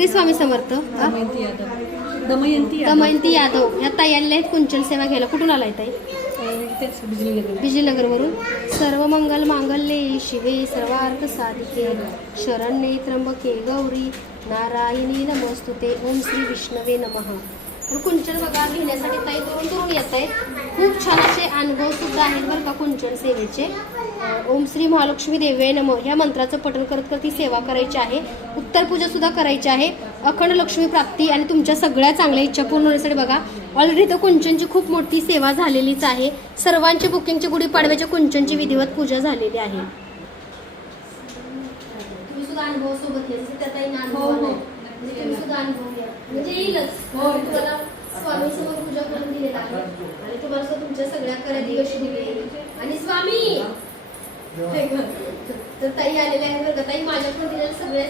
श्री स्वामी समर्थ? दमयंती यादव. दमयंती यादव. दमयंती यादव. ह्या ताई आलेल्या आहेत कुंचन सेवा घ्यायला. कुठून आलाय ताई? अं, इथेच बिजलीनगर विजयनगरवरून सर्व मंगल मांगल्ये शिवे सर्वार्थ साधिके. शरण्ये त्र्यंबके गौरी. नारायणी नमस्तुते. ओम श्री विष्णवे नमः. कुंचन बघा घेण्यासाठी ताई दुरून दुरून येत आहेत. खूप छान असे अनुभव सुद्धा आहेत बरं का कुंचन सेवेचे. ओम श्री महालक्ष्मी देवे नम. ह्या मंत्राचं पठण करत करत ही सेवा करायची आहे. उत्तर पूजा सुद्धा करायची आहे. अखंड लक्ष्मी प्राप्ती आणि तुमच्या सगळ्या चांगल्या इच्छा पूर्ण होण्यासाठी बघा ऑलरेडी तर कुंचनची खूप मोठी सेवा झालेलीच आहे. सर्वांची बुकिंगची गुढीपाडव्याच्या कुंचनची विधिवत पूजा झालेली आहे. तुम्ही सुद्धा अनुभव सोबत घ्या. हो, हो. म्हणजे सुद्धा अनुभव घ्या. म्हणजे येईलच. हो. तुम्हाला स्वामी समोर पूजा करून दिलेला आहे. आणि तुम्हाला सुद्धा तुमच्या सगळ्या खरेदी कशी दिली? आणि स्वामी! तर ताई आलेल्या आहेत बरं का? ताई माझ्याकडून दिलेल्या सगळ्या.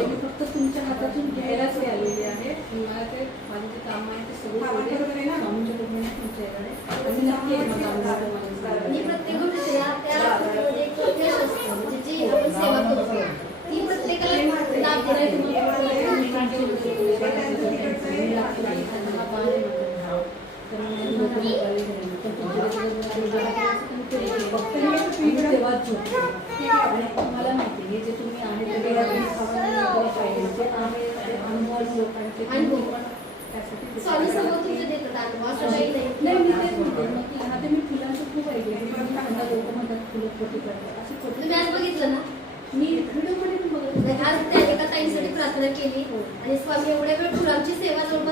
मी फक्त तुमच्या हातातून घ्यायलाच हे आलेली आहे. मला ते माझे जे काम आहे ते सगळे तुमच्याकडे आणि नक्की आहे माझा अनुभव माझ्या आणि प्रत्येक गोष्टीला त्या कृतीमध्ये एक यश असतं म्हणजे जी आपण सेवा करतो ती प्रत्येकाला लाभ देते मला माहिती हे जे तुम्ही आहे ते पाहिजे अनुभव स्वामी देतात असं काही नाही मी तेच म्हणते मग की आता मी फुलांचं खूप ऐकलं लोक म्हणतात फुलं खोटी करतात तुम्ही आज बघितलं ना? मी व्हिडिओमध्ये पण आज त्या एका ताईंसाठी प्रार्थना केली. आणि स्वामी एवढ्या वेळ फुलांची सेवा जवळपास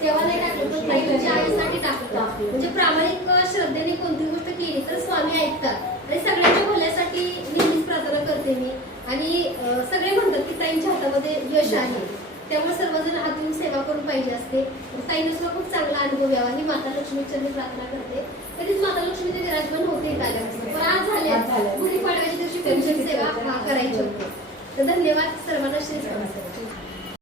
तेव्हा नाही टाकलं आईसाठी म्हणजे प्रामाणिक श्रद्धेने कोणती गोष्ट केली तर स्वामी ऐकतात आणि सगळ्यांच्या भल्यासाठी नेहमीच प्रार्थना करते मी आणि सगळे म्हणतात की ताईंच्या हातामध्ये यश आहे त्यामुळे सर्वजण हात सेवा करून पाहिजे असते तर सुद्धा खूप चांगला अनुभव यावा ही माता लक्ष्मीच्या मी प्रार्थना करते कधीच माता लक्ष्मी ते विराजमान होते पण आज झाले झाल्या. गुढीपाडव्याच्या दिवशी पेन्शन सेवा करायची होती तर धन्यवाद सर्वांना श्री स्वामी